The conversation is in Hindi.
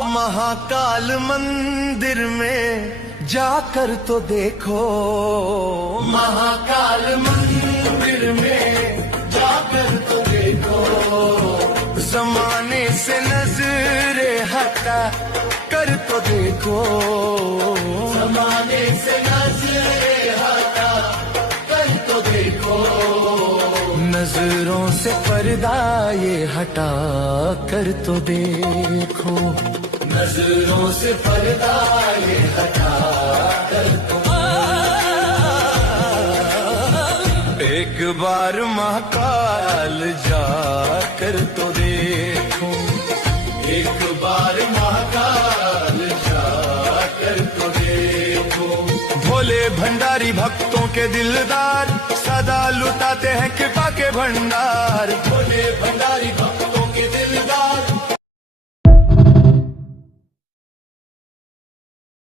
महाकाल मंदिर में जाकर तो देखो, महाकाल मंदिर में जाकर तो देखो, जमाने से नजरे हटा कर तो देखो, जमाने से नजरे हटा कर तो देखो, नजरों से पर्दा ये हटा कर तो देखो, नजरों से पर्दा ये हटा कर तो एक बार महाकाल जा कर तो देखो, एक बार महाकाल जा कर तो देखो। भोले भंडारी भक्तों के दिलदार सदा लुटाते हैं कृपा के भंडार, भोले भंडारी